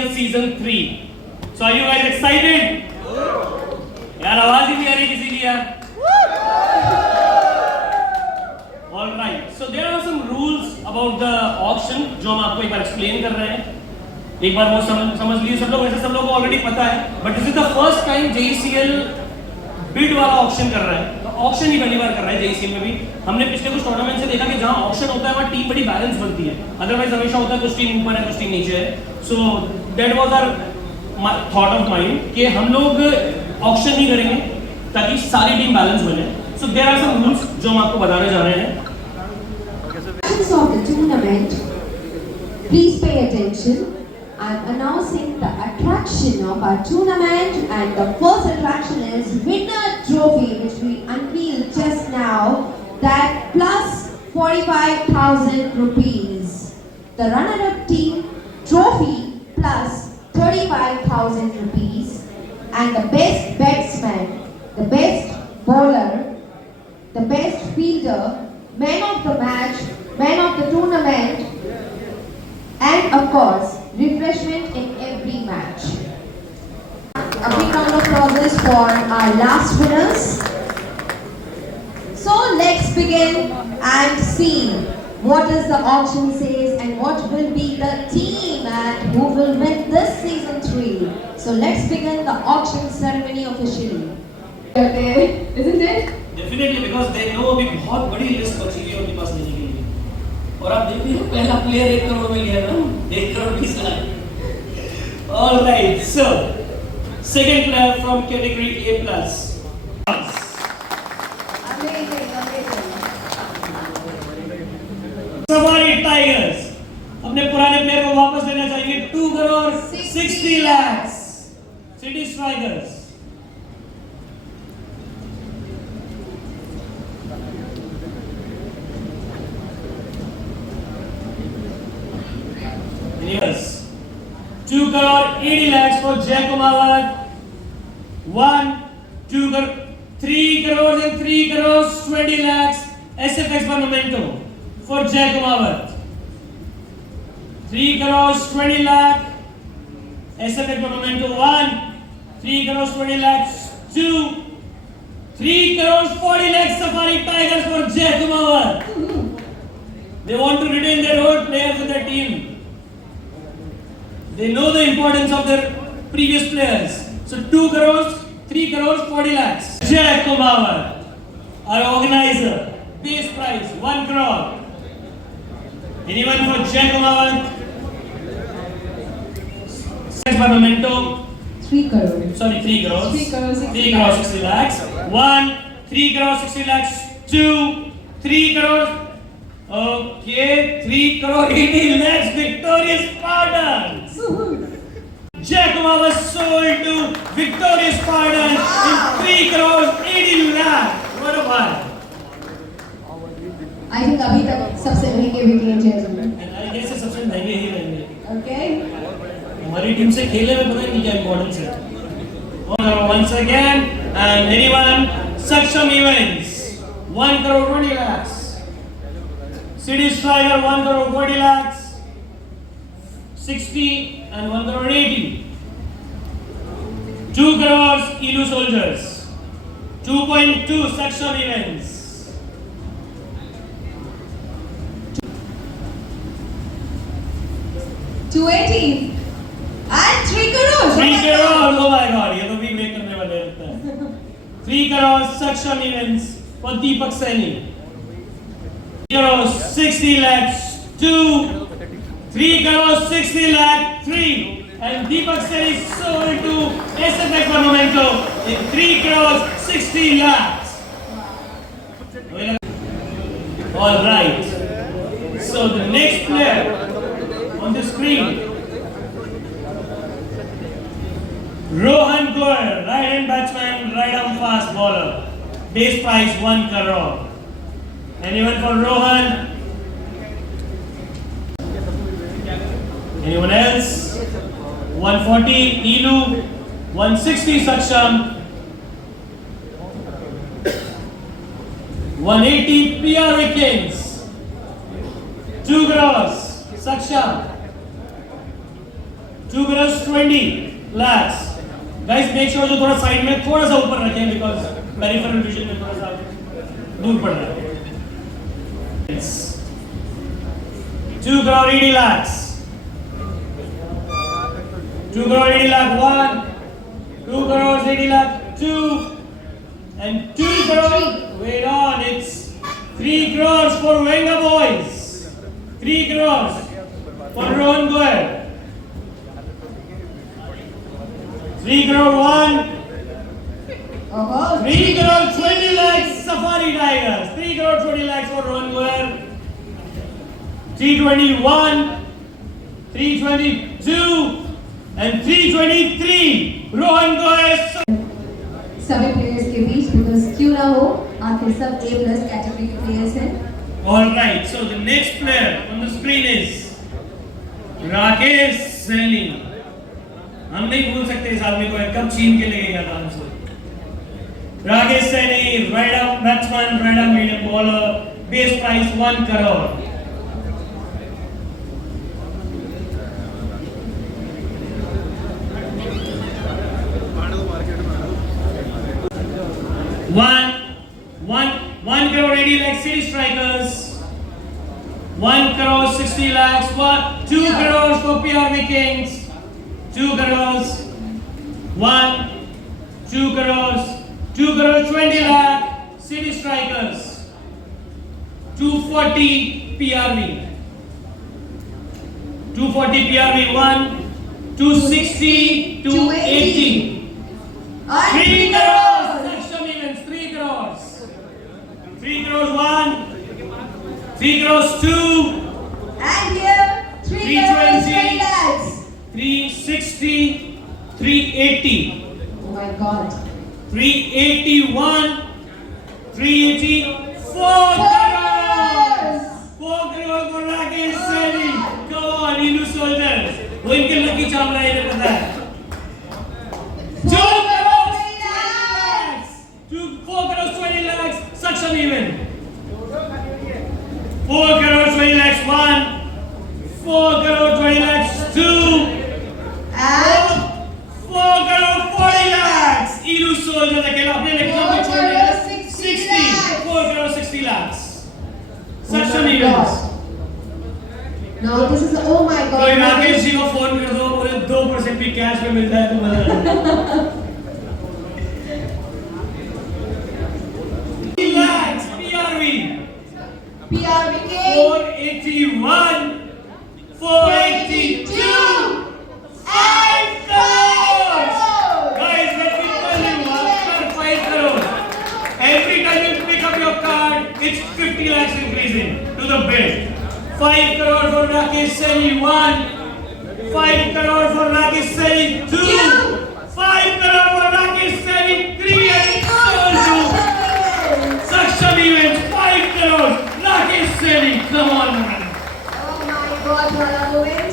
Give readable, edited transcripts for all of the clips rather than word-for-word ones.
JCL Season 3. So are you guys excited? यार आवाज ही नहीं आ रही किसी की यार. All right. So there are some rules about the auction जो हम आपको एक बार explain कर रहे हैं. एक बार वो समझ लीजिए सब लोग. वैसे सब लोगों को ऑलरेडी पता है, but this is the first time JCL bid वाला ऑक्शन कर रहा है. तो ऑक्शन ही पहली बार कर रहा है JCL में भी. हमने पिछले कुछ टूर्नामेंट से देखा कि जहां ऑक्शन होता है वहां टीम बड़ी बैलेंस बनती है. अदरवाइज हमेशा होता है कुछ टीम ऊपर है कुछ टीम नीचे है. So that was our thought of mind कि हम लोग ऑक्शन नहीं करेंगे ताकि सारी टीम बैलेंस बने. So there are some rules जो हम आपको बताने जा रहे हैं. Of the tournament, please pay attention. I'm announcing the attraction of our tournament, and the first attraction is winner trophy, which we unveiled just now. That plus 45,000 rupees. The runner-up team trophy plus 35,000 rupees, and the best batsman, the best bowler, the best fielder, man of the match, man of the tournament, and of course refreshment in every match. A big round of applause for our last winners. So let's begin and see what is the auction says and what will be the team and who will win this season 3. So let's begin the auction ceremony officially. Okay, isn't it? Definitely, because they know अभी बहुत बड़ी list बची है उनके पास लेने के लिए. और आप देखिए पहला प्लेयर 1 करोड़ में लिया ना, 1 crore 20 lakh. All right, so second player from category A plus. Amazing, amazing. Safari tigers अपने पुराने प्लेयर को वापस लेना चाहिए. 2 crore 60 lakhs. City strikers. Yes. 2 crore 80 lakhs for Jay Kumar. 3 crores and 3 crores 20 lakhs SFX Monumento for Jay Kumar. 3 crores 20 lakh SFX Monumento 1. 3 crores 20 lakhs 2. 3 crores 40 lakhs Safari Tigers for Jay Kumar. They want to retain their old players in their team. They know the importance of their previous players. So 2 crores, 3 crores, 40 lakhs. Jay Kumar, our organizer, base price 1 crore. Anyone for Jay Kumar? Monumento. 3 crores. Sorry, 3 crores. 3 crores 60 3 crores 60 lakhs. 1, 3 crores 60 lakhs. 2, 3 crores. Okay, 3 crore 80 lakhs Victorious Spartans. Jay Kumar was sold to Victorious Spartans in 3 crores 80 lakhs. What a buy. I think अभी तक सबसे महंगे wicket हैं. And I guess ये सबसे महंगे ही रहेंगे. Okay. हमारी टीम से खेलने में पता नहीं क्या इम्पोर्टेंस है. Once again, and anyone, Saksham Events, 1 crore 20 lakhs. City Striker 1 crore 40 lakhs, 60 and 1 crore 80. 2 crores Ilu Soldiers, 2.2 Saksham Events. 280 and 3 crores. 3 crores, oh my god, ये तो भी ब्रेक करने वाले लगता है. 3 crores Saksham Events for Deepak Saini. 3 crores 60 lakhs 2. 3 crores 60 lakh 3. And Deepak Saini sold to SFX Monumento in 3 crores 60 lakhs. All right. So the next player on the screen, Rohan Goel, right-hand batsman, right-arm fast bowler. Base price 1 crore. Anyone for Rohan? Anyone else? 140 Ilu, 160 Saksham, 180 PR Kings, 2 crores Saksham, 2 crores 20 lakhs. Guys, make sure जो थोड़ा side में थोड़ा सा ऊपर रखें because peripheral vision में थोड़ा सा दूर पड़ रहा है. 2 crore 80 lakhs. 2 crore 80 lakh 1. 2 crores 80 lakh 2. And 2 crores. Wait on, it's 3 crores for Venga boys. 3 crores for Rohan Goyal. 3 crore 1. 3 crore 20 lakhs Safari Tigers. 3 crore 20 lakhs for Rohan Goyal. 321, 322 and 323 Rohan Goyal. सभी players के बीच because क्यों ना हो आखिर सब A+ category के players हैं. All right, so the next player on the screen is Rakesh Saini. हम नहीं भूल सकते इस आदमी को, कब छीन के लेके गया था हमसे. Rakesh Saini, right up batsman, right up medium bowler, base price 1 crore. One crore 80 lakhs City Strikers. 1 crore 60 lakhs. 2 crores for PRV Kings. 2 crores. 2 crores. 2 crores 20 lakh City Strikers. 240 PRV. 240 PRV 1. 260 280. 3 crores. Laksham events 3 crores. 3 crores 1. 3 crores 2. And here 3 crores 20 lakhs. 360, 380, Oh my God. 381, 380, 4 crores! 4 crores for Rakesh Saini. Come on, Hindu soldiers. वो इनके lucky Chawla है, इन्हें पता है. 2 crores 20 lakhs. 4 crores 20 lakhs. Saksham even. 4 crores 20 lakhs 1. 4 crores 20 lakhs 2. And 4 crore 40 lakhs. Iru soldier अकेला अपने लेके 4 crore 60 lakhs. 4 crore 60 lakhs. Oh Saksham my events. God. Now this is oh my God. कोई राकेश जी को phone कर दो, मुझे 2% भी cash में मिलता है तो मजा आ जाएगा. lakhs PRV. PRV King. 481, 482. 5 crores! Guys, let me tell you, after 5 crores, every time you pick up your card, it's 50 lakhs increasing to the bid. 5 crore for Rakesh Saini 1, 5 crore for Rakesh Saini 2, 5 crore for Rakesh Saini 3, and it's sold to Saksham Events 5 crores. Rakesh Saini, come on man. Oh my God, what a moment.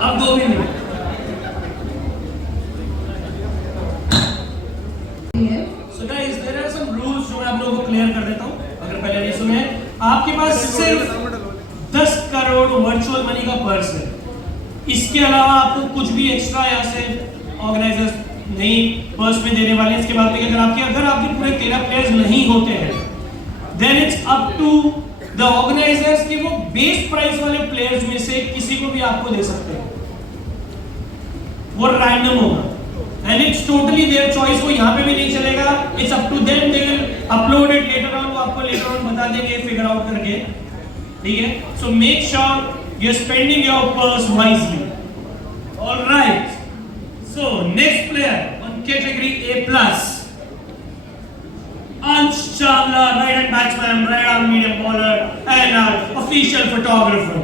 अब 2 minute. So guys, there are some rules जो मैं आप लोगों को clear कर देता हूँ अगर पहले नहीं सुने. आपके पास सिर्फ 10 करोड़ वर्चुअल मनी का पर्स है. इसके अलावा आपको कुछ भी एक्स्ट्रा यहाँ से ऑर्गेनाइजर्स नहीं पर्स में देने वाले हैं. इसके बाद में अगर आपके पूरे 13 प्लेयर्स नहीं होते हैं then it's up to the organisers कि वो बेस प्राइस वाले प्लेयर्स में से किसी को भी आपको दे सकते हैं. वो रैंडम होगा and it's totally their choice. वो यहाँ पे भी नहीं चलेगा. It's up to them. They will upload it later on. वो आपको लेटर ऑन बता देंगे फिगर आउट करके. ठीक है. So make sure you are spending your purse wisely. Alright. So next player on category A+. Ansh Chawla, right hand batsman, right arm medium bowler, and our official photographer.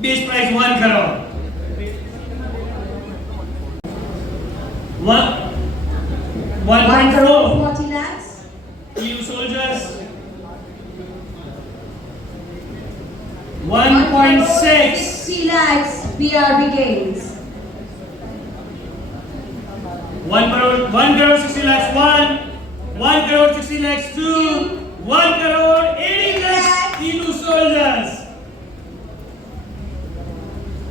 Base price 1 crore. 1.4. 40 lakhs. EU soldiers. 1.6. 60 lakhs PRB Kings. 1 crore 60 lakhs 1. 1 crore 60 lakhs 2. 1 crore 80 lakhs EU soldiers.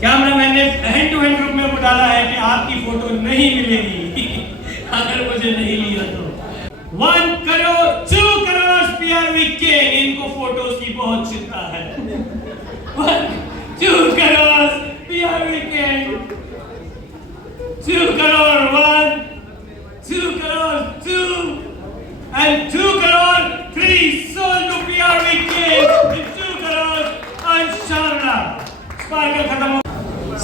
Cameraman ने hand to hand group में वो डाला है कि आपकी photo नहीं मिलेगी अगर मुझे नहीं लिया तो। 1 करोड़ 2 करोड़ PRV के इनको फोटोज की बहुत चिंता है। 1 2 करोड़ PRV के 2 crore 1 2 crore 2 and 2 crore 3 sold to PRV के 2 करोड़ Ansharna Sparkle खत्म हो।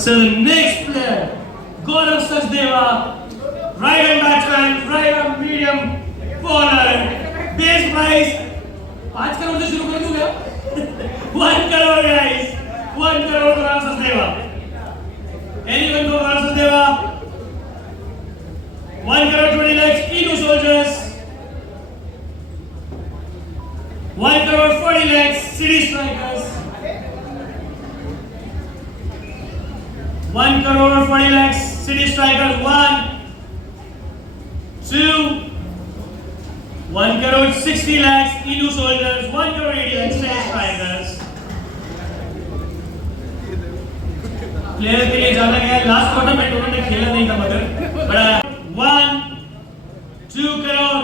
So the next player, Gaurav Sachdeva, right hand batsman, right arm medium bowler, base price 5 crore से शुरू कर दूं क्या? 1 crore guys, 1 crore Gaurav Sachdeva. Anyone go Gaurav Sachdeva? 1 crore 20 lakhs Inu Soldiers. 1 crore 40 lakhs City Strikers. 1 crore 40 lakhs City Strikers. 1 2 1 crore 60 lakhs Inu Soldiers. 1 crore 80 lakhs City Strikers. Player के लिए जाना गया last quarter में उन्होंने खेला नहीं था मगर बड़ा 1 2 crore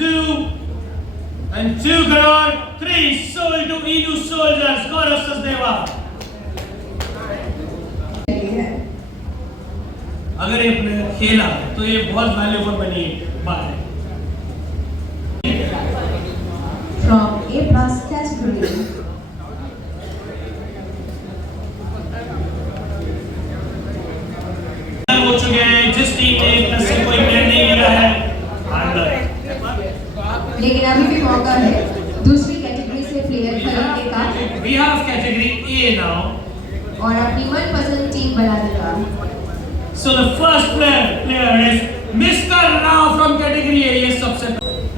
2 and 2 crore 3 sold to Inu Soldiers. Gaurav Sachdeva. अगर ये प्लेयर खेला तो ये बहुत वैल्यूबल बनी बात है। From A plus category, हो चुके हैं जिस टीम ने प्लस से कोई प्लेयर नहीं लिया है अंदर। लेकिन अभी भी मौका है दूसरी कैटेगरी से प्लेयर खरीदने का We have category A now. और अपनी मनपसंद टीम बनाने का। So the first player is Mr. Rao from category A. ये सबसे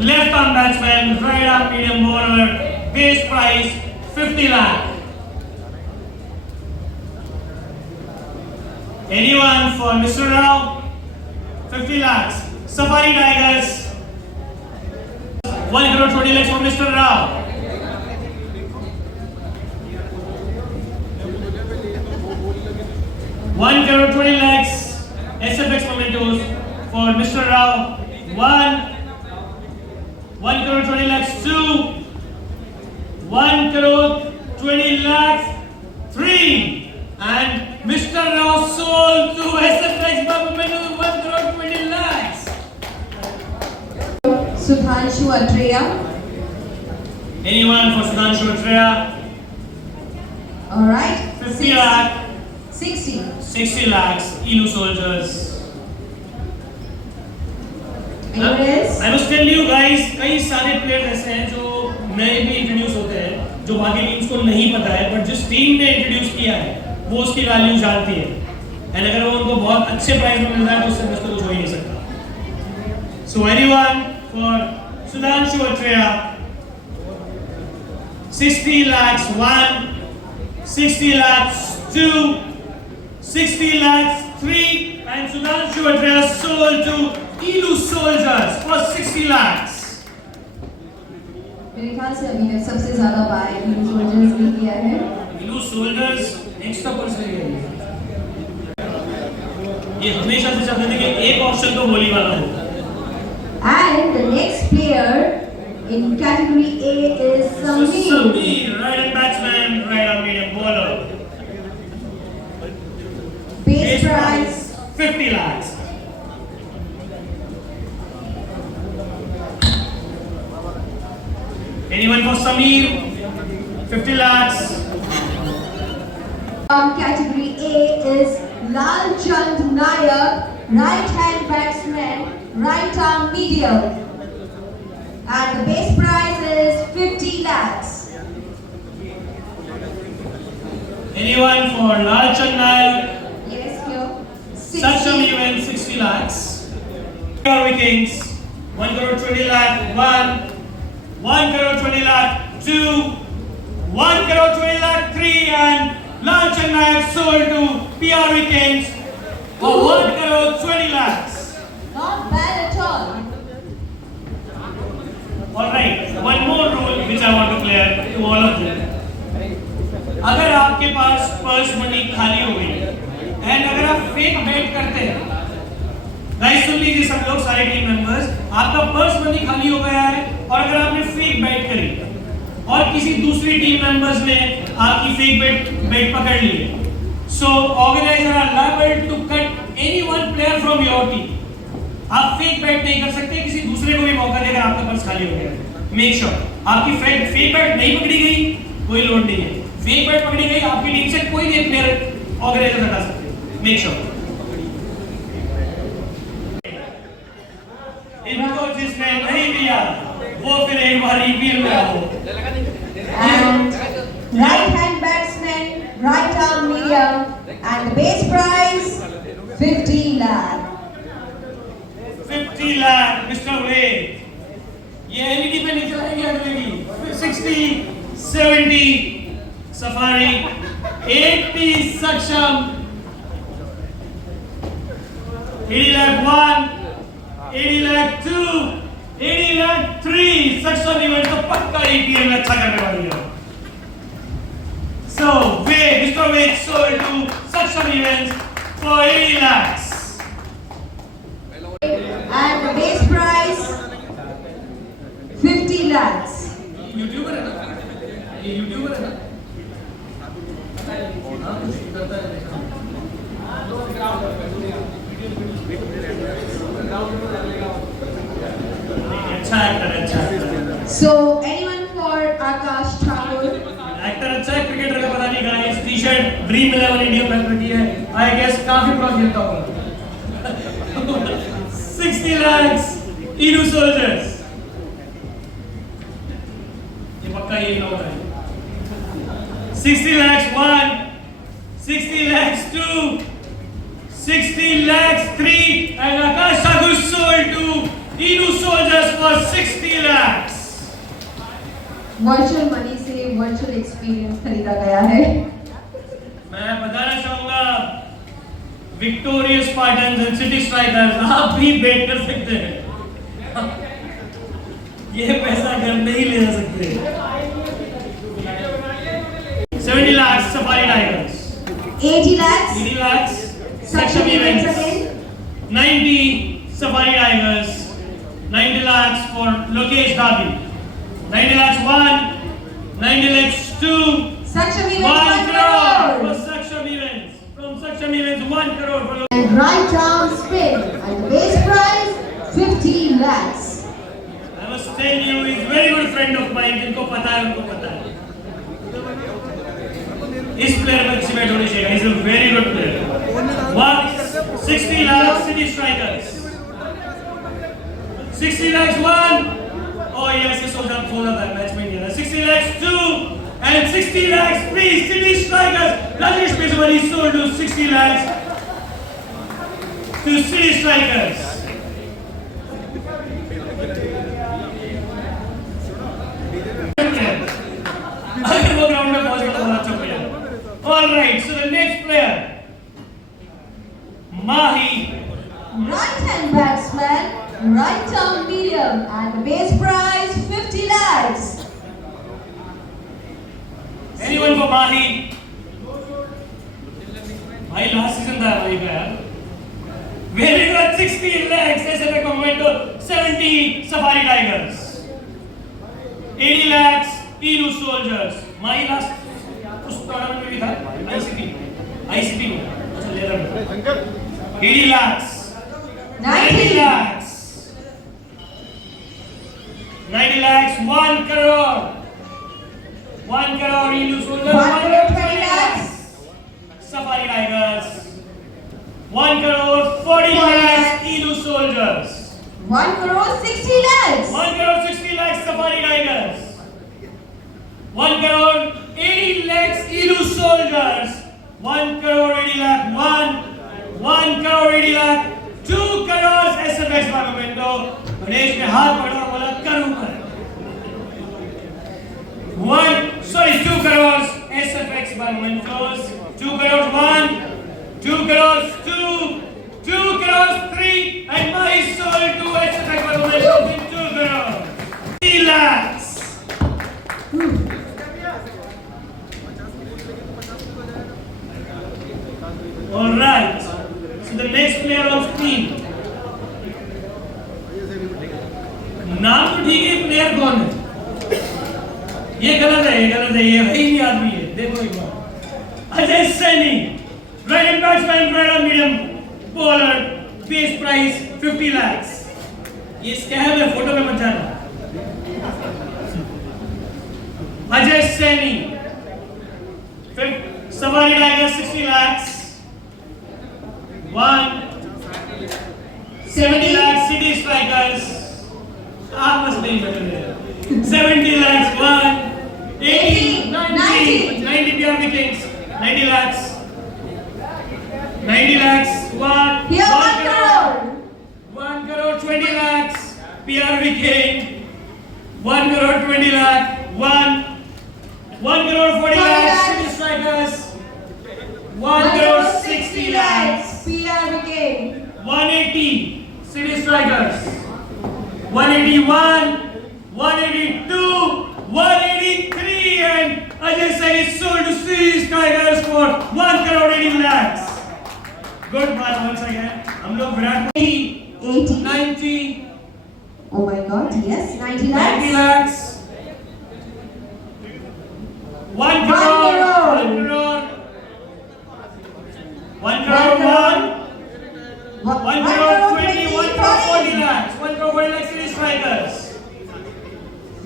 left arm batsman, right arm medium bowler, base price 50 lakh. Anyone for Mr. Rao? 50 lakhs. Safari Tigers. 1 crore 20 lakhs for Mr. Rao. One crore 20 lakhs. SFX Mementos for Mr. Rao. 1 crore 20 lakhs. 2 1 crore 20 lakhs. 3 and Mr. Rao sold to SFX Mementos 1 crore 20 lakhs. Sudhanshu Atreya. Anyone for Sudhanshu Atreya? All right. 50 lakh. 60. 60 lakhs. Inu Soldiers. Anyone else? I must tell you guys, कई सारे player ऐसे हैं जो नए भी introduce होते हैं जो बाकी टीम्स को नहीं पता है बट जिस टीम ने इंट्रोड्यूस किया है वो उसकी वैल्यू जानती है एंड अगर वो उनको बहुत अच्छे प्राइस में मिल रहा है तो उससे बेस्ट तो कुछ हो ही नहीं सकता। So anyone for Sudhanshu Atreya 60 lakhs 1 60 lakhs 2 60 lakhs 3 and Sudhanshu Atreya sold to Inu Soldiers for 60 lakhs. मेरे ख्याल से अभी तक सबसे ज्यादा बाय Inu Soldiers ने किया है। Inu Soldiers एक्स्ट्रा पर से गए ये हमेशा से चाहते थे कि एक ऑप्शन तो बोली वाला हो। And the next player in category A is Sameer. Sameer, right hand batsman, right arm medium bowler. Base price 50 lakhs. Anyone for Sameer? 50 lakhs. Category A is Lal Chand Nayak, right hand batsman, right arm medium. And the base price is 50 lakhs. Anyone for Lal Chand Nayak? Yes, here. Such a event 60 lakhs. PRV Kings 1 crore 20 lakh 1 crore 20 lakh 2 1 crore 20 lakh 3 and Lal Chand Nayak sold to PRV Kings for 1 crore 20 lakhs. Not bad at all. Alright, one more rule which I want to clear to all of you. अगर आपके पास purse money खाली हो गई and अगर आप fake बेट करते हैं, guys सुन लीजिए सब लोग, सारे टीम मेंबर्स, आपका पर्स मनी खाली हो गया है और अगर आपने फेक बेट करी और किसी दूसरी टीम मेंबर्स ने आपकी फेक बेट पकड़ ली है, so organizer are liable to cut any one player from your team. आप फेक बेट नहीं कर सकते, किसी दूसरे को भी मौका देकर आपका पर्स खाली हो गया। मेक श्योर आपकी फेक बेट नहीं पकड़ी गई, कोई लोड नहीं है। फेक बेट पकड़ी गई, आपकी टीम से कोई भी प्लेयर ऑर्गेनाइजर हटा सकते हैं। मेक श्योर इनको जिसने नहीं दिया वो फिर एक बार ईपीएल में आओ। And right hand batsman, right arm medium, and the base prize 50 lakh. 50 lakh mister वेद, ये एलईडी पे नहीं चलाएंगे अगले की। 60, 70 सफारी, 80 सक्षम, 80 लाख 1, 80 लाख 2, 80 लाख 3 सक्षम इवेंट तो पक्का ईपीएल में अच्छा करने वाली है। So Ved, Mr. Ved sold to Saksham Events for 80 lakhs. And the base prize 50 lakhs. YouTuber है ना, ये यूट्यूबर है ना। अच्छा एक्टर है, अच्छा actor. So anyone for Akash Thakur? Actor अच्छा है, क्रिकेटर का पता नहीं गाइस, टी-शर्ट ड्रीम 11 इंडिया पहन रखी है, आई गेस काफी पुराना खेलता होगा। 60 lakhs इनू सोल्जर्स, ये पक्का ये लोग है। 60 lakhs 1, 60 lakhs 2, 60 lakhs 3 and Akash Thakur sold to Inu Soldiers for 60 lakhs. Virtual money से वर्चुअल एक्सपीरियंस खरीदा गया है। मैं बताना चाहूंगा Victoria Spartans and city strikers, आप भी बेट कर सकते हैं। ये पैसा घर नहीं ले जा सकते। 70 lakhs safari tigers, 80 lakhs 80 lakhs Saksham Events, 90 Safari Tigers, 90 lakhs for Lokesh Dhabi, 90 lakhs 1, 90 lakhs 2, Saksham 1 Events 1 crore for crore. Saksham Events. From Saksham Events, 1 crore for Lokesh. And right arm spin and the base prize 50 lakhs. I must tell you, he's very good friend of mine. जिनको पता है उनको पता है। इस player में अच्छी bat होनी चाहिए। He's a very good player. 60 lakhs City Strikers. 60 lakhs 1. Oh yes, ये सोचा था मैच में नहीं है। 60 lakhs 2 and 60 lakhs 3 City Strikers. Rajesh Peswari sold to 60 lakhs to City Strikers. अगर वो ग्राउंड में पहुंच गया तो अच्छा player. All right, so the next player, Mahi. Right hand batsman, right arm medium, and the base prize 50 lakhs. Anyone for Mahi? भाई last season था भाई का यार। Very good, 60 lakhs ऐसे पे कमेंटो 70 Safari Tigers, 80 lakhs Inu Soldiers. Mahi last उस tournament में भी था, ICT में, अच्छा लेदर में। 80 lakhs, 90 lakhs, 90 lakhs, 1 crore, 1 crore Inu Soldiers, 1 crore 20 lakhs. Safari Tigers, 1 crore 40 lakhs Inu Soldiers, 1 crore 60 lakhs. 1 crore 60 lakhs Safari Tigers, 1 crore 80 lakhs Inu Soldiers, 1 crore 80 lakh 1, 1 crore 80 lakh 2 crores SFX Parlamento. Ganesh ने हाथ पकड़ा बोला करूं कर। 2 crores SFX Parlamentos, 2 crores 1, 2 crores 2, 2 crores 3, and my soul to SFX Parlamentos in 2 crores 3 lakhs. All right. So the next player on screen. नाम तो ठीक है, प्लेयर कौन है? ये गलत है, ये वही आदमी है। देखो एक बार, Ajay Saini, right hand batsman, right arm medium bowler, base price 50 lakhs. ये स्कैम है, फोटो में मत जाना। अजय सैनी, सवारी tiger 60 lakhs, 70 lakhs City Strikers. Must be better there. 70 lakhs, 80, 90 PRB Kings, 90 lakhs, 90 lakhs, 1 crore, 1 crore 20 lakhs, PRB King, 1 crore 20 lakh, 1 crore 40 lakhs, City Strikers, 1 crore 60 lakhs, PRB King, 180 City Strikers, 181, 182, 183, and Ajay Sehni is sold to City Strikers for 1 crore 80 lakhs. Good man once again. हम लोग Virat Kohli 80, 90, oh my god, yes, 90 lakhs, 90 lakhs, 1 crore, 1 crore, 1 crore 1 crore 20, 1 crore 40 lakhs, 1 crore 40 lakhs City Strikers,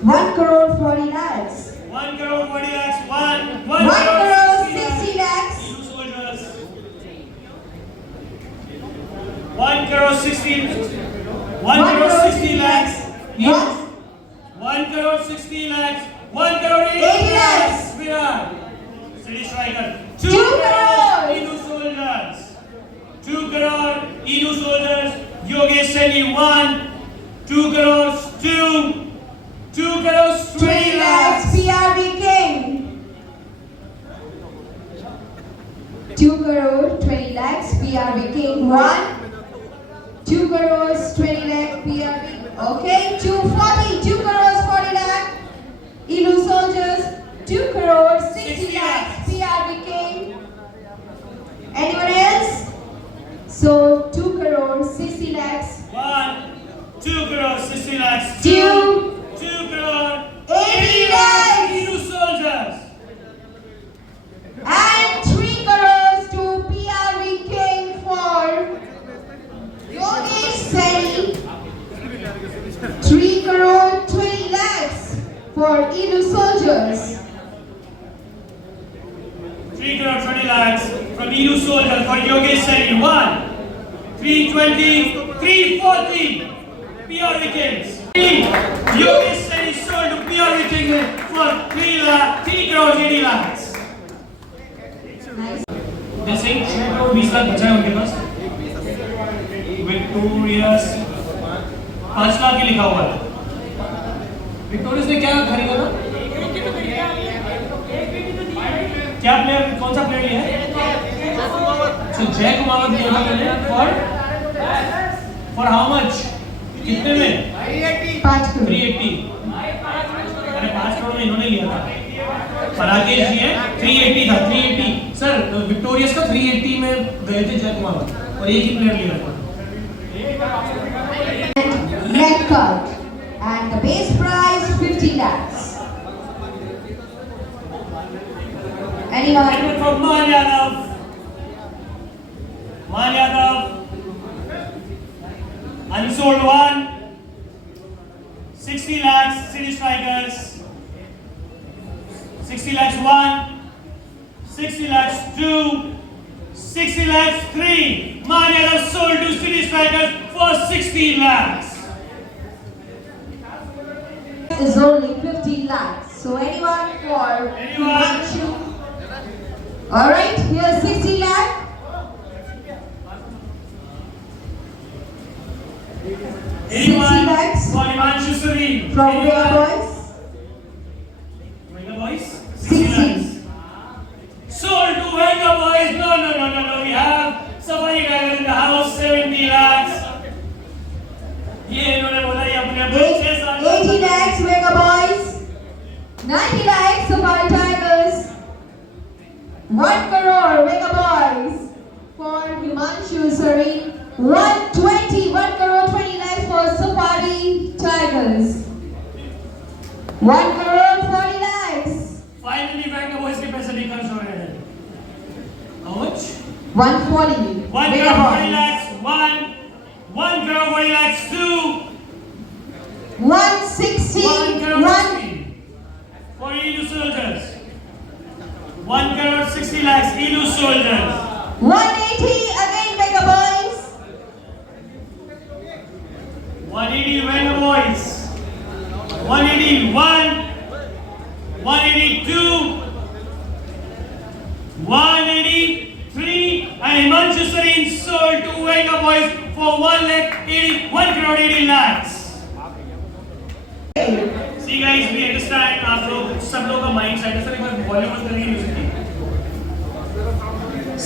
1 crore 40 lakhs, 1 crore 40 lakhs, 1 1 crore 60 lakhs, lakhs, Idu Soldiers, 1 crore 60, 1 crore 60 lakhs, 1 crore 60 lakhs, 1 crore 80 lakhs, Virat, City Strikers, 2 crore Idu Soldiers, 2 crore Idu Soldiers, Yogesh Sehni 1, 2 crores 2 crores 20 lakhs, PRB King, 2 crore 20 lakhs, PRB King, 1, 2 crores 20 lakh, PRB, okay, 2 crores 40 lakh, Ilu Soldiers, 2 crores 60 lakhs, PRB King. Anyone else? So 2 crores 60 lakhs, 1, 2 crores 60 lakhs, 2 crore 80 lakhs, Idu Soldiers, and 3 crores to PRB King for Yogesh Sehni, 3 crore 20 lakhs for Ilu Soldiers, 3 crore 20 lakhs from Idu Soldiers for Yogesh Sehni, 1, 320, 340 PRB Kings. Yogesh Sehni sold to PRB Kings for 3 crores 80 lakhs. They say 6 crore 20 lakh बचा है उनके पास। Victorious 5 lakh ही लिखा हुआ है। Victorious ने क्या खरीदा था? क्या प्लेयर, कौन सा प्लेयर लिया है? So जय कुमावत लिया था मैंने for how much? कितने में? 5 crore, 380। अरे 5 करोड़ में इन्होंने लिया था। पराकेश जी है 380 था, 380। सर विक्टोरियस का 380 में गए थे जय कुमावत और एक ही प्लेयर लिया था। red card, and the base price 50 lakhs. Anyone? From Man Yadav, unsold 1, 60 lakhs City Strikers, 60 lakhs 1, 60 lakhs 2, 60 lakhs 3. Man Yadav sold to City Strikers for 60 lakhs. Is only 50 lakhs. So anyone for Himanshu? All right, here's 60 lakh. Anyone 60 lakhs for Himanshu Suri? from Vega Boys. Vega Boys? 60. lakhs. Sold to Vega Boys. No. We have Safari Tiger in the house. 70 lakhs. ये इन्होंने बोला ये अपने 80 lakhs Vega Boys. 90 lakhs Safari Tigers. 1 crore Vega Boys for Himanshu Sareen. 120, 1 crore 20 lakhs for Safari Tigers. 1 crore 40 lakhs. Finally, Venga Boys के पैसे भी खर्च हो रहे हैं. How much? 140. 1 Mega crore 40 Boys. lakhs. 1 crore 40 lakhs. 2. 160. 1 crore 1. 60 for Ilu Soldiers. 1 crore 60 lakhs. Ilu Soldiers. 180 again, Mega Boys. 180 Venga Boys. 181. 182. 183. And Himanshu Sareen sold to Venga Boys for 1 crore 80 lakhs. See guys, we understand आप लोग सब लोग का mind set है sir एक बार बॉलीवुड करेंगे music की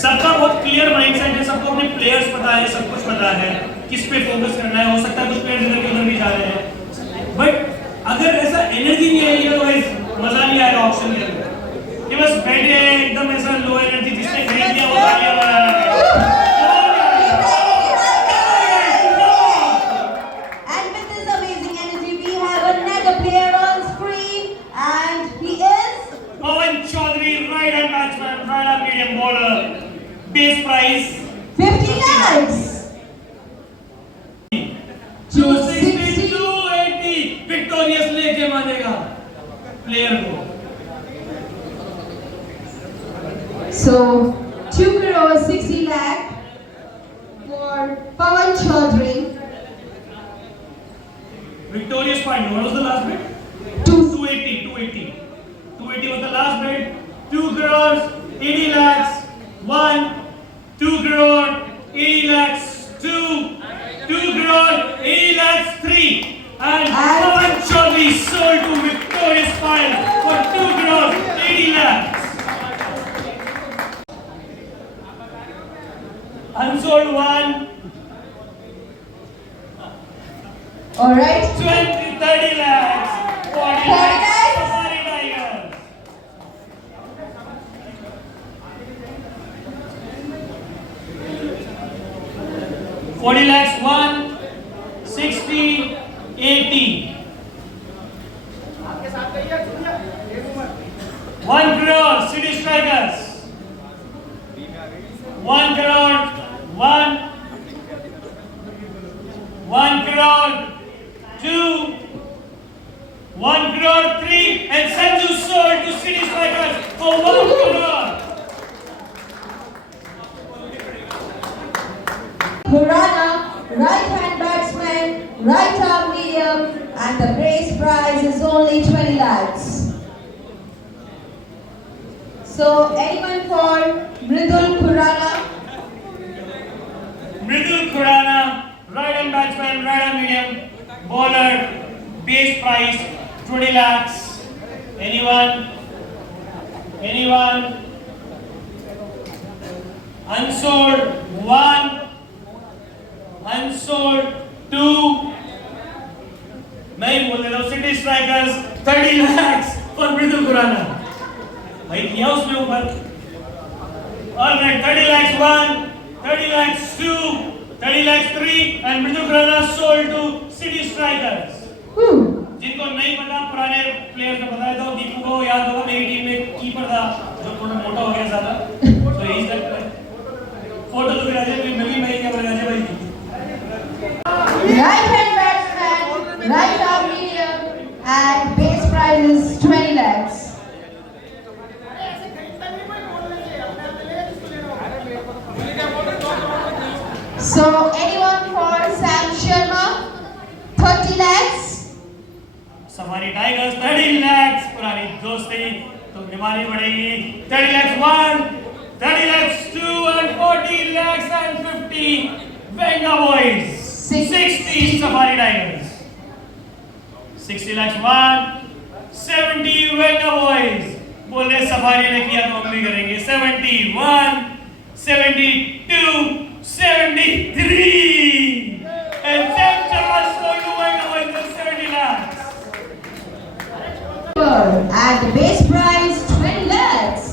सबका बहुत क्लियर माइंड सेट है सबको अपने प्लेयर्स पता है सब कुछ पता है किस पे फोकस करना है हो सकता है कुछ प्लेयर्स इधर के उधर भी जा रहे हैं बट अगर ऐसा एनर्जी नहीं आएगी तो गाइस मजा नहीं आएगा ऑप्शन के अंदर कि बस बैठे एकदम ऐसा लो एनर्जी जिसने खरीद लिया वो तालियां बजा रहा है And with this amazing energy, we have another player on screen, and he is Pawan Chaudhary, right hand batsman, right hand medium bowler, base price 50 lakhs. 260, 280, victorious लेके मानेगा प्लेयर को. So 2 crore 60 lakh for Pawan Chaudhary. Victorious point. What was the last bid? 280. 280 was the last bid. 2 crores 80 lakhs. 1. 2 crore 80 lakhs. 2. 2 crore 80 lakhs. 3. And Pawan Chaudhary sold to Victorious Pile for 2 crores 80 lakhs. Unsold 1. All right. 20, 30 lakhs, 40 lakhs, Safari Tigers. $40 lakhs, 1, 60, 80. 1 crore, City Strikers. 1 crore, 1. 1 crore, 2, 1 crore 3, and Sanju sold to City Strikers for 1 crore. Khurana, right hand batsman, right arm medium, and the base prize is only 20 lakhs. So anyone for Mridul Khurana? Mridul Khurana, right hand batsman, right hand medium, bowler, base price 20 lakhs. Anyone? Anyone? Unsold 1, unsold 2. मैं ही बोल रहा हूँ city strikers 30 lakhs for मृदुल खुराना भाई किया उसने ऊपर alright 30 lakhs 1, 30 lakhs 2, 30 lakhs 3, and Mridul Khurana sold to City Strikers. जिनको नहीं पता पुराने प्लेयर्स को बताया था दीपू को याद होगा मेरी टीम में कीपर था जो थोड़ा मोटा हो गया ज्यादा तो यही तक फोटो तो फिर अजय मैं भी क्या बना अजय भाई Right hand batsman, right arm medium, and base prize is 20 lakhs. So anyone for Sam Sharma? 30 lakhs. Safari tigers 30 lakhs पुरानी दोस्ती तो निभानी पड़ेगी 30 lakhs 1, 30 lakhs 2, and 40 lakhs and 50 Venga Boys 60 Safari Tigers 60 lakhs 1, 70 Venga Boys बोल रहे safari ने किया तो हम भी करेंगे 71, 72, 73 and Sam Sharma sold to Venga Boys for 70 lakhs. And the base prize 20 lakhs.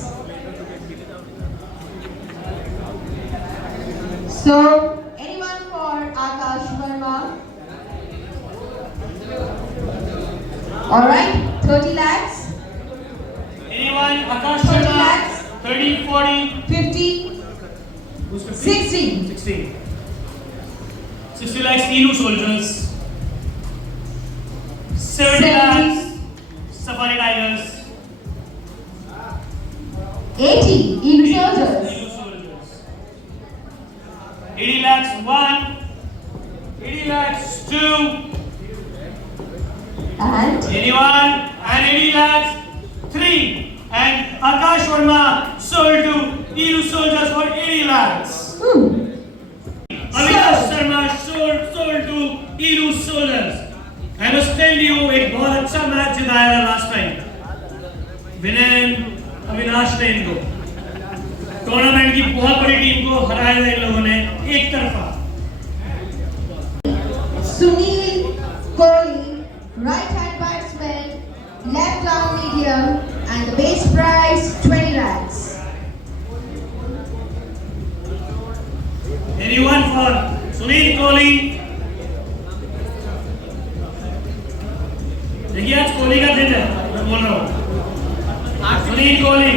So, anyone for Akash Verma? Alright, 30 lakhs, Anyone? Akash 30 Sharma? lakhs, 30, 40. 50, Who's 50? 60. 60. 60 lakhs Elu soldiers. 70 lakhs Safari Tigers. 80 Elu soldiers. Elu soldiers. 80 lakhs 1. 80 lakhs 2. And Anyone? And 80 lakhs 3. And Akash Verma sold to Elu soldiers for 80 lakhs. Avinash Sharma sold to Elu soldiers. I must tell you एक बहुत अच्छा match जिताया था last time विनय अविनाश ने इनको tournament की बहुत बड़ी टीम को हराया था इन लोगों ने एक तरफा Sunil Kohli, right hand batsman, left arm medium, and the base price 20 lakhs. anyone for Sunil Kohli देखिए आज कोहली का दिन है मैं बोल रहा हूँ Sunil Kohli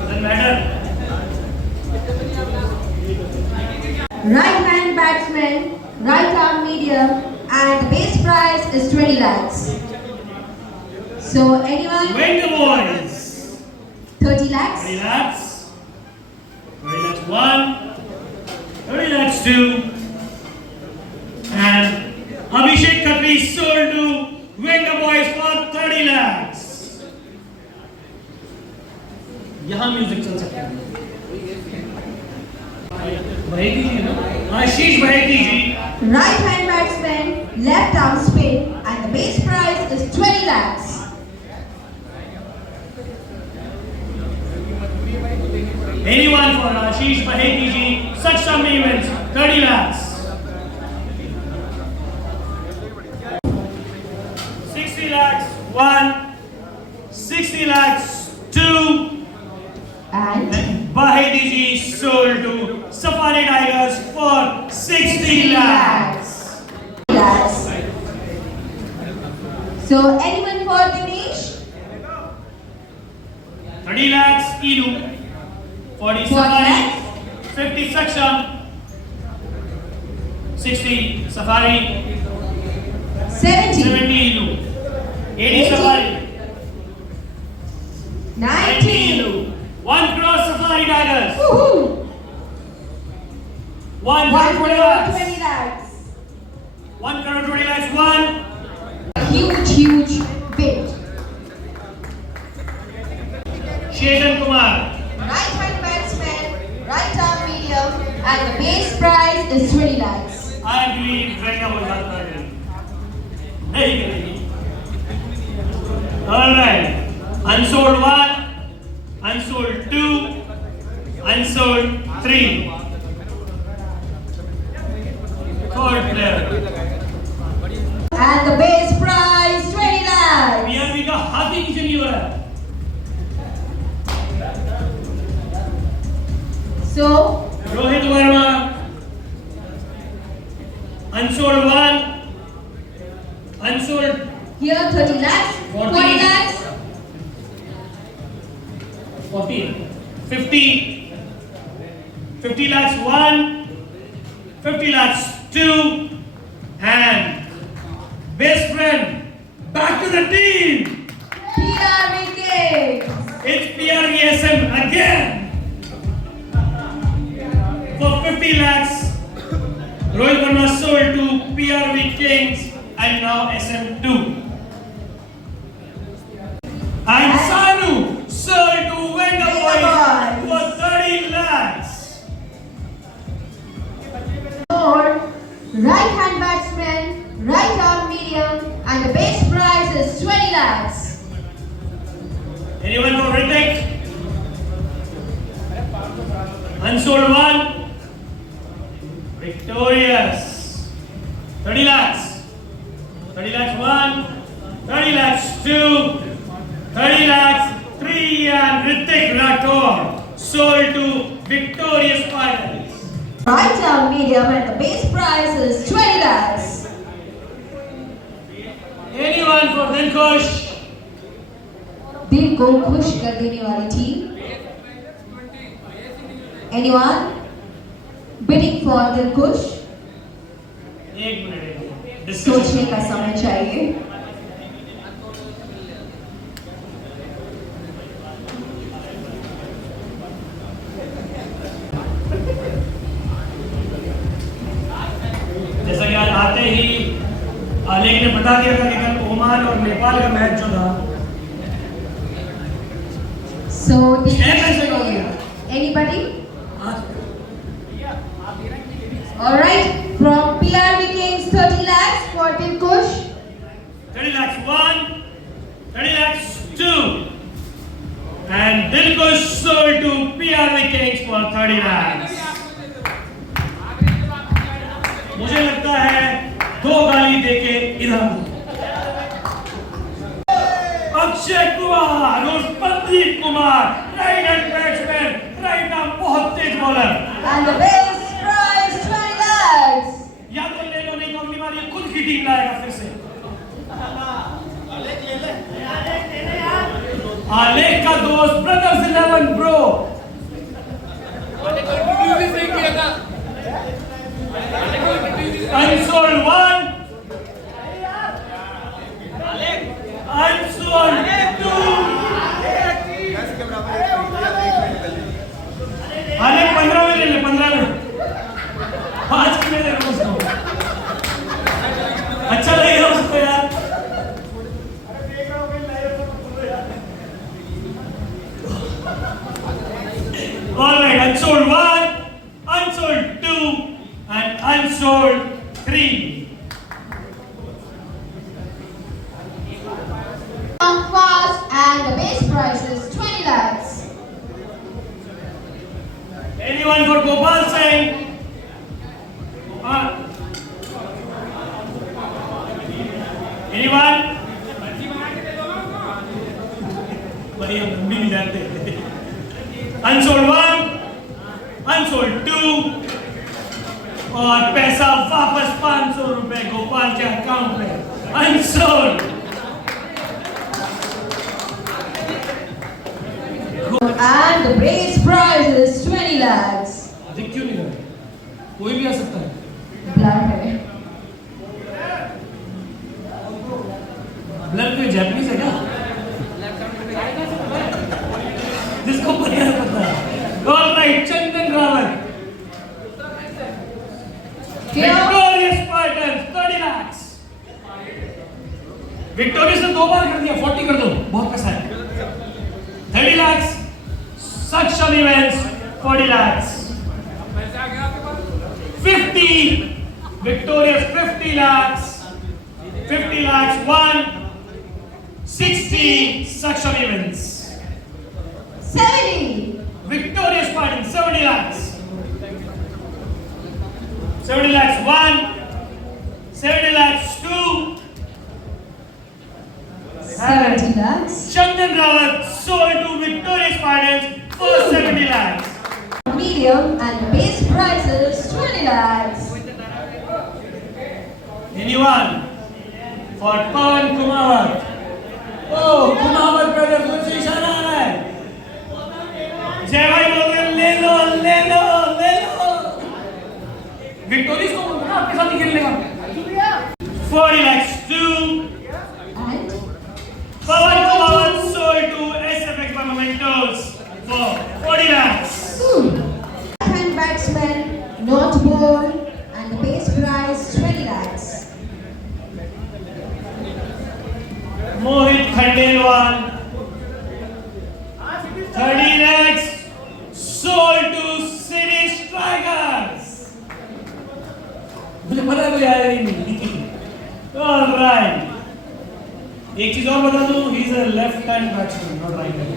doesn't matter Right hand batsman, right arm medium, and the base price is 20 lakhs. So anyone? win the boys 30 lakhs, 30 lakhs 30 lakhs 1 30 lakhs 2 and Abhishek Khatri sold to win the boys for 30 lakhs यहाँ music चल सकता है बहेती जी ना आशीष बहेती जी right hand batsman, left arm spin, and the base price is 20 lakhs. anyone for Ashish Baheti ji such some events 30 lakhs 60 lakhs 1 60 lakhs 2 And and Baheti ji sold to Safari Tigers for 60 lakhs lakhs. So anyone for Dinesh? 30 lakhs Elu 40 Safari 50 Saksham 60 Safari 70, 70 Elu 80 Safari 90 90. Elu 1 crore Safari Tigers Woohoo! 1 1 crore 20 crore lakhs 20 lakhs. 1 crore 20 lakhs 1 Huge bid. Shetan Kumar Right hand batsman, right arm medium, and the base price is 20 lakhs. I believe Venga will not hurt him. Nahi karegi. Alright. Unsold 1, unsold 2, unsold 3. Third player. And the base price 20 lakhs. PRV का हाथी नीचे नहीं हो रहा है. So, Rohit Verma. Unsold 1, unsold here 30 lakhs, 40 lakhs, 40, 50, 50 lakhs 1, 50 lakhs 2, and best friend back to the team. PRV Kings. It's PRVSM again for 50 lakhs. Rohit Verma sold to PRV Kings and now SM2. And Sanu sold to Venga Boys for 30 lakhs. Or right hand batsman, right arm medium, and the base price is 20 lakhs. Anyone for Ritik? Unsold 1. Victorious. 30 lakhs. 30 lakhs 1. 30 lakhs 2. 30 lakhs 3. And Ritik Rathore sold to Victorious Right down medium and the base price is 20 lakhs. Anyone for Dilkush? दिल को खुश कर देने वाली team. Anyone bidding for Dilkush? एक minute सोचने का समय चाहिए. जैसा कि आज आते ही आलेख ने बता दिया था कि कल ओमान और नेपाल का मैच जो था So the Anybody? Anybody? Alright, from PRV Kings 30 lakhs for Dilkush. 30 lakhs 1, 30 lakhs 2, and Dilkush sold to PRV Kings for 30 lakhs. मुझे लगता है 2 गाली देके इधर अक्षय कुमार और Pradeep Kumar right hand batsman, right arm बहुत तेज bowler. And the base price 20 lakhs. या तो ले लो, नहीं तो अगली बार ये खुद की टीम लाएगा फिर से. आलेख का दोस्त ब्रदर्स 11 ब्रो. Unsold 1, unsold 2. आलेख 15 में ले ले, 15 में 5 की में दे रहा हूँ उसको. अच्छा लगेगा उसको यार. Alright, unsold 1, unsold 2, and unsold 3. Come fast and the base price is 20 lakhs. Anyone for Gopal Singh? Anyone? भाई हम भी नहीं जानते. Unsold 1, unsold 2, और पैसा वापस 500 रुपए गोपाल के अकाउंट में. Unsold. And the base price is 20 lakhs. अधिक क्यों नहीं कर रहे? कोई भी आ सकता है. Black है. ब्लर कोई जापानीज है क्या? जिसको बढ़िया पता है. Alright, चंदन Rawat. Victorious Spartans 30 lakhs. Victorious ने 2 बार कर दिया, 40 कर दो, बहुत पैसा है. 30 lakhs. Saksham Events 40 lakhs. 50. Victorious 50 lakhs. 50 lakhs 1. 60. Saksham Events. 70. Victorious Spartans 70 lakhs. 70 lakhs 1. 70 lakhs 2. 70 lakhs. Chandan Rawat sold to Victorious Spartans for 70 lakhs. Medium and the base price is 20 lakhs. Anyone for Pawan Kumawat? Oh, Kumawat brother, कुछ इशारा आ रहा है. जय भाई बोल रहे हैं, ले लो, ले लो, ले लो. विक्टोरियस को बोलना आपके साथ ही खेलने का. 40 lakhs 2. And Pawan Kumawat sold to SFX by Mementos for 40 lakhs. hand batsman, not ball, and the base price 20 lakhs. Mohit Khandelwal 30 lakhs sold to City Strikers. मुझे पता है कोई आया ही नहीं. All right. एक चीज और बता दूं, he is a left hand batsman, not right hand.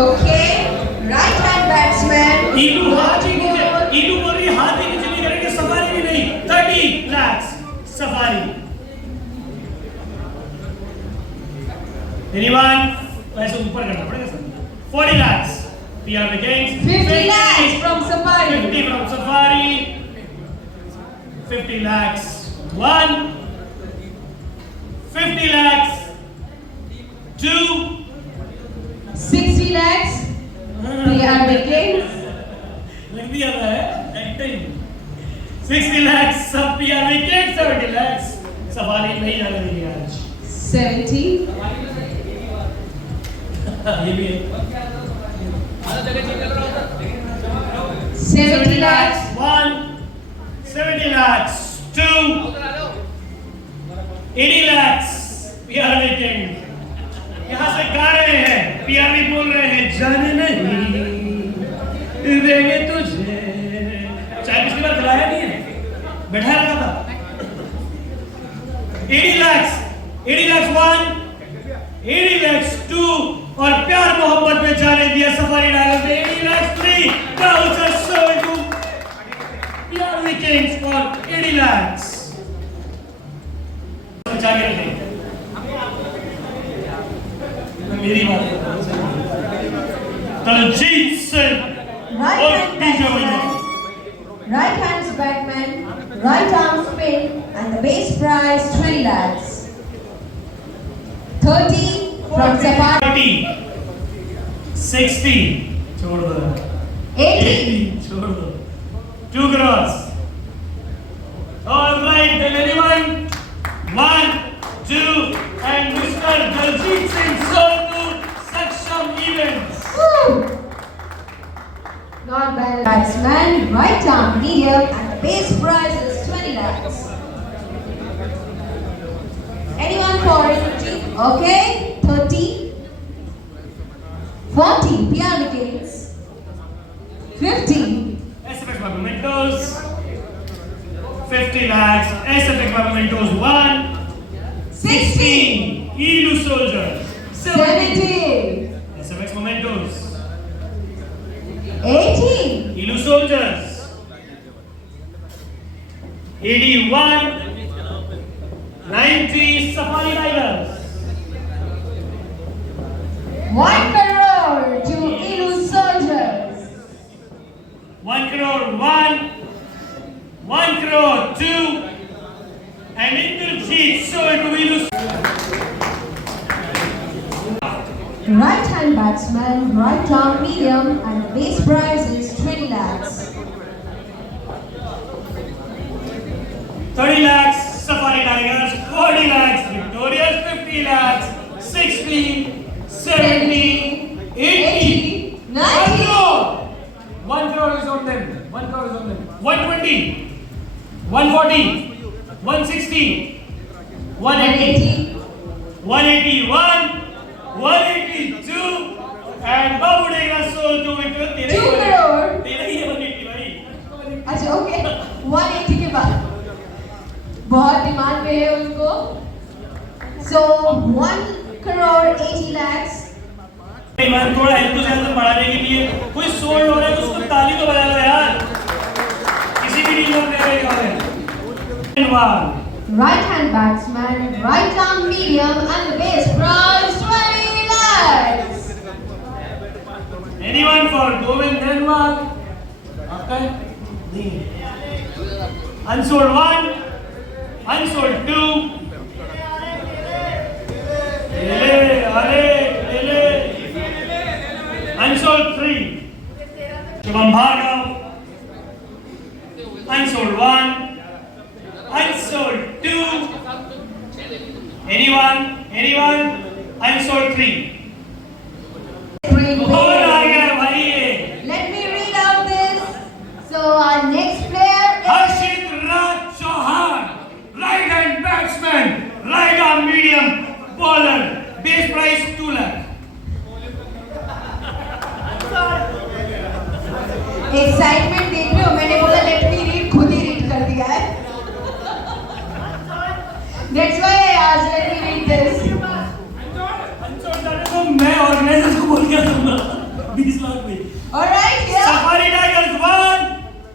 Okay, right hand batsman. Edu हाथ ही नीचे, ईडू बोल रही हाथ ही नीचे नहीं करेंगे, सफारी भी नहीं. 30 lakhs सफारी. Anyone? वैसे ऊपर करना पड़ेगा sir. 40 lakhs. PRV Kings. 50 lakhs. Safari. 50 from Safari. 50 lakhs. 1. 50 lakhs. 2. 60 lakhs. PR Wickings. लग दिया है एक्टिंग 60 lakhs सब PR विकेट 70 lakhs सफारी नहीं आ रही है आज 70. ये भी है 70 lakhs. 1 70 lakhs 2 80 lakhs PR wicket यहाँ से गा रहे हैं PR भी बोल रहे हैं जाने नहीं देंगे तुझे चाय पिछली बार खिलाया नहीं है बैठा रखा था 80 lakhs 1 80 lakhs 2 और प्यार मोहब्बत में जाने दिया सफारी डायलॉग में 80 lakhs 3 crowds are sold to PR Vikings for 80 lakhs बचा के रखें मेरी बात दलजीत सिंह Right और hand DJ भैया batsman, right hand batsman, right arm spin, and the base prize 20 lakhs. 30 from Safari. 60 छोड़ दो 80. छोड़ दो 2 crores all right then anyone 1 2 and Mr. Daljit Singh sold to Saksham Events Woo! Not bad. Batsman, right arm medium, and the base prize is 20 lakhs. Anyone for it? Okay. 30. 40 PR Wickings. 50. SFX Mementos 50 lakhs SFX Mementos 1 60. Ilu Soldiers 70. SFX Mementos 80. Ilu Soldiers 81 90 Safari Riders 1 crore to Ilu Soldiers. 1 crore 1 1 crore 2 and Indrajit sold to Ilu Right hand batsman, right arm medium, and the base prize is 20 lakhs. 30 lakhs Safari Tigers 40 lakhs Victorious 50 lakhs 60 70 80 1 crore 1 crore is on them 1 crore is on them 120 140 160 180 181 182 and Babu Dega sold to Victor 2 crore. तेरा ही है 180 भाई अच्छा okay 180 के बाद बहुत demand में है उनको. So 1 crore 80 lakhs. मैं थोड़ा एंथुसियाज्म बढ़ाने के लिए कोई सोल्ड हो रहा है तो उसको ताली तो बजा दो यार किसी भी टीम में प्लेयर हो रहे हैं Right hand batsman, right arm medium, and the base prize 20 lakhs. Anyone for Govind Denmark? आपका है? नहीं. Unsold 1, unsold 2. ले. Unsold 3. Shubham Bhargav. Unsold 1, unsold 2. Anyone? Unsold 3. और आ गया भाई ये. Let me read out this. So our next player is Harshit Raj Chauhan, right hand batsman, right arm medium bowler, base price 2 lakh. Excitement देख रहे हो. मैंने बोला let me read, खुद ही रीड कर दिया है. That's why I asked let me read this. तो मैं ऑर्गेनाइजर को बोल के दूंगा 20 लाख में. All right, here. Safari Tigers 1,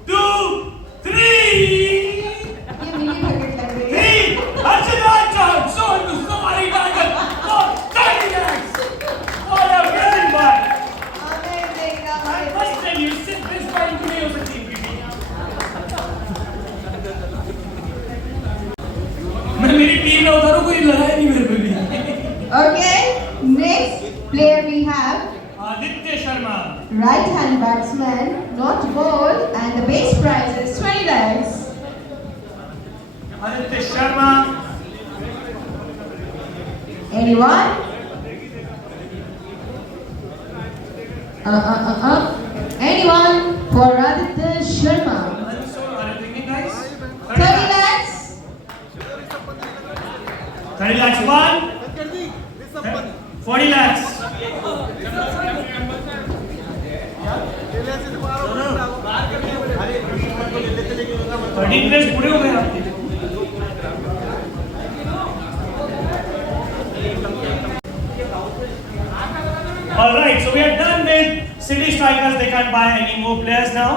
2, 3. ये मिनी भगत लग रही है. 3. Harshit Raj Chauhan sold to Safari Tigers for 30 lakhs. What a amazing buy. Amazing, I amazing. must tell you, this buying नहीं हो सकती. ना उतारो, कोई लगाया नहीं मेरे पे भी। Okay, next player we have Aditya Sharma, right hand batsman, not ball, and the base prize is 20 lakhs. Aditya Sharma, Anyone? Anyone for Aditya Sharma? 30 lakhs. 30 lakhs one, 40 lakhs. 13 players पूरे हो गए आपके। All right, so we are done with City Strikers. They can't buy any more players now.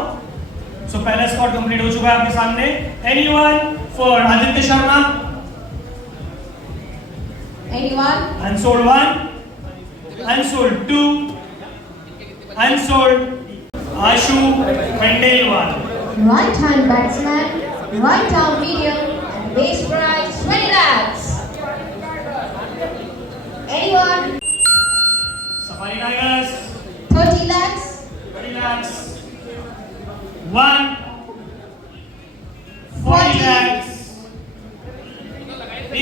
So पहला Scott complete हो चुका है आपके सामने. Anyone for Aditya Sharma? Anyone? Unsold 1, unsold 2, unsold Ashu Pendale 1. Right hand batsman, right arm medium, and base prize 20 lakhs. Anyone? Safari Tigers 30 lakhs. 30 lakhs. 1, 40 lakhs.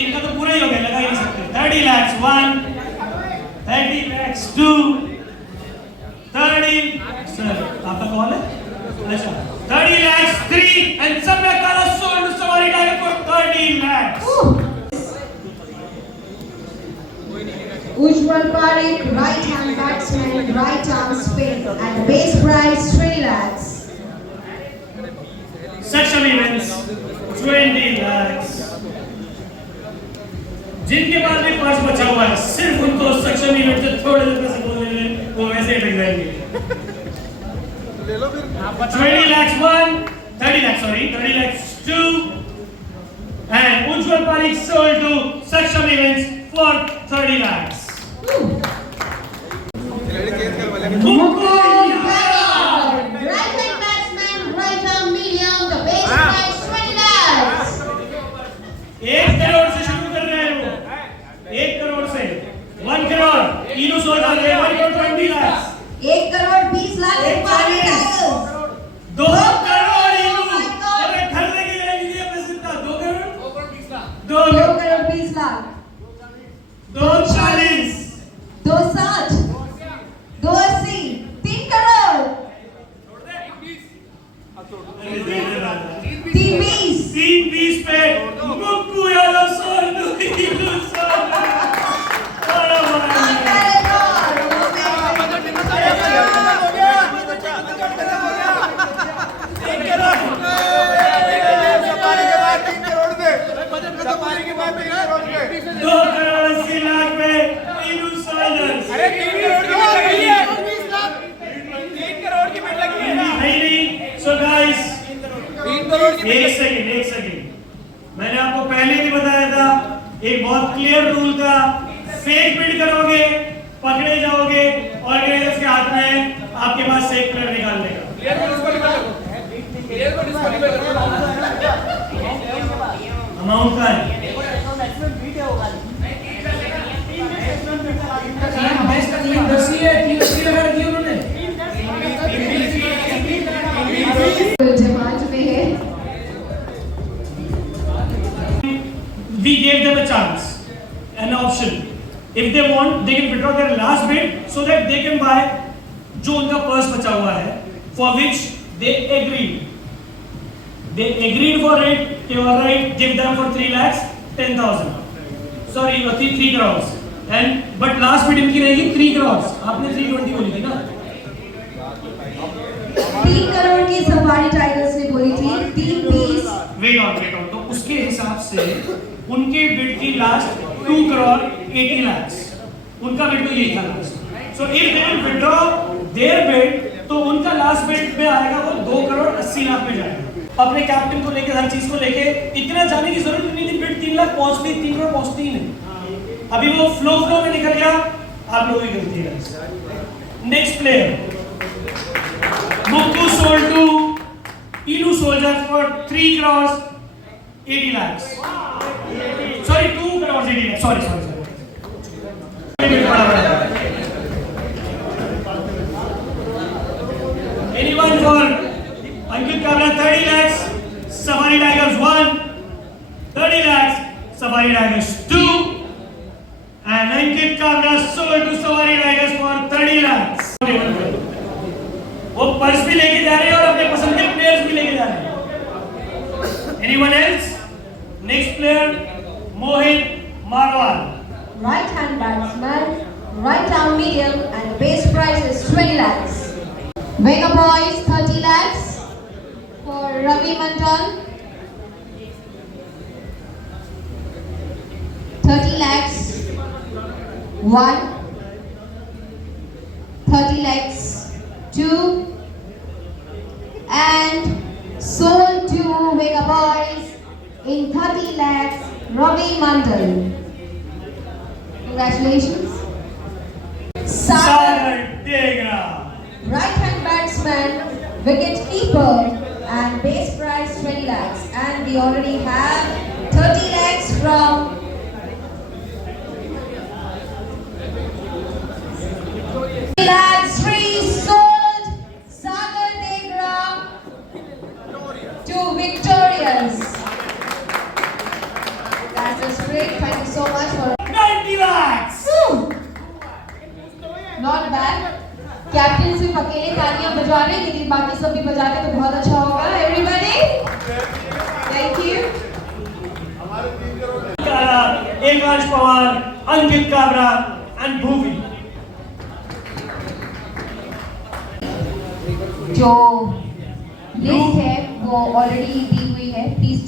इनका तो पूरा ही हो गया, लगा ही नहीं सकते. 30 lakhs 1, 30 lakhs 2, 30. सर आपका कौन है? अच्छा 30 lakhs 3 and Samyak Kala sold to Safari Tiger for 30 lakhs. Ujjwal Parekh, right hand batsman, right arm spin, and the base prize 20 lakhs. Saksham Events 20 lakhs. जिनके पास भी पर्स बचा हुआ है, सिर्फ उनको सक्षम इवेंट से थोड़े से पैसे बोले, वो वैसे ही लग जाएंगे. 20 lakhs 1, 30 lakhs 2, and Ujjwal Parekh sold to Saksham Events for 30 lakhs. Mukul Dravid, right hand batsman, right arm medium, the base prize 20 lakhs. 1 crore से शुरू कर रहे हैं वो. 1 करोड़ से 1 करोड़ तीनों सोल्ड कर रहे हैं. 1 crore 20 lakhs. 1 crore 20 lakhs in Parekh Tigers. 2 crore इनू. अरे ठल्ले की ले लीजिए बस इतना. 2 करोड़ 2 2 crore 20 lakh. 240. 260, 280, 3 crore. 320. 320 पे मुक्कू यादव सोल्ड टू इनू सोल्ड. एक सेकंड, मैंने आपको पहले भी बताया था, एक बहुत क्लियर रूल था. फेक बिड करोगे, पकड़े जाओगे, ऑर्गेनाइजर्स के हाथ में आपके पास फेक प्लेयर निकालने का. अमाउंट का है. डिमांड में है. We gave them a chance, an option. If they want, they can withdraw their last bid so that they can buy जो उनका पर्स बचा हुआ है, for which they agreed. They agreed for it. They were right. Give them for 3,10,000. Sorry, 3 crores. And but last bid इनकी रहेगी 3 crores. आपने 320 बोली थी ना? 3 करोड़ की सफारी टाइगर्स ने बोली थी. 3 पीस. Wait on. तो उसके हिसाब से उनके बिड की लास्ट 2 crore 80 lakhs. उनका बिड तो यही था last. So if they will withdraw their bid, तो उनका लास्ट बिड में आएगा वो 2 करोड़ 80 लाख में जाएगा. अपने कैप्टन को लेके, हर चीज को लेके इतना जाने की जरूरत नहीं थी. बिड 3 लाख पहुंचती, 3 करोड़ पहुंचती ही नहीं. अभी वो फ्लो में निकल गया. आप लोगों की गलती है. Next player Mukku sold to Inu Soldier for 3 crores 80 lakhs. Sorry, 2 crores 80 lakhs. Sorry. Anyone for Ankit Kabra 30 lakhs, Safari Tigers 1, 30 lakhs, Safari Tigers 2, and Ankit Kabra sold to Safari Tigers for 30 lakhs. वो purse भी लेके जा रहे हैं और अपने पसंद के प्लेयर्स भी लेके जा रहे हैं. Anyone else? Next player, Mohit Marwal. Right hand batsman, right arm medium, and the base price is 20 lakhs. Vega Boys 30 lakhs for Ravi Mandal. 30 lakhs. 1. 30 lakhs. 2. And sold to Vega Boys in 30 lakhs, Ravi Mandal. Congratulations. Sagar Degra. Right hand batsman, wicket keeper, and base price 20 lakhs. And we already have 30 lakhs from 30 lakhs free sold Sagar Degra to Victorious. That's just great. Thank you so much for 90 lakhs. Not bad. Captain सिर्फ अकेले तालियां बजा रहे हैं, लेकिन बाकी सब भी बजा रहे तो बहुत अच्छा होगा. Everybody, thank you. Akash Pawar, Ankit Kabra, and Bhuvi. जो लिस्ट है वो ऑलरेडी दी हुई है. प्लीज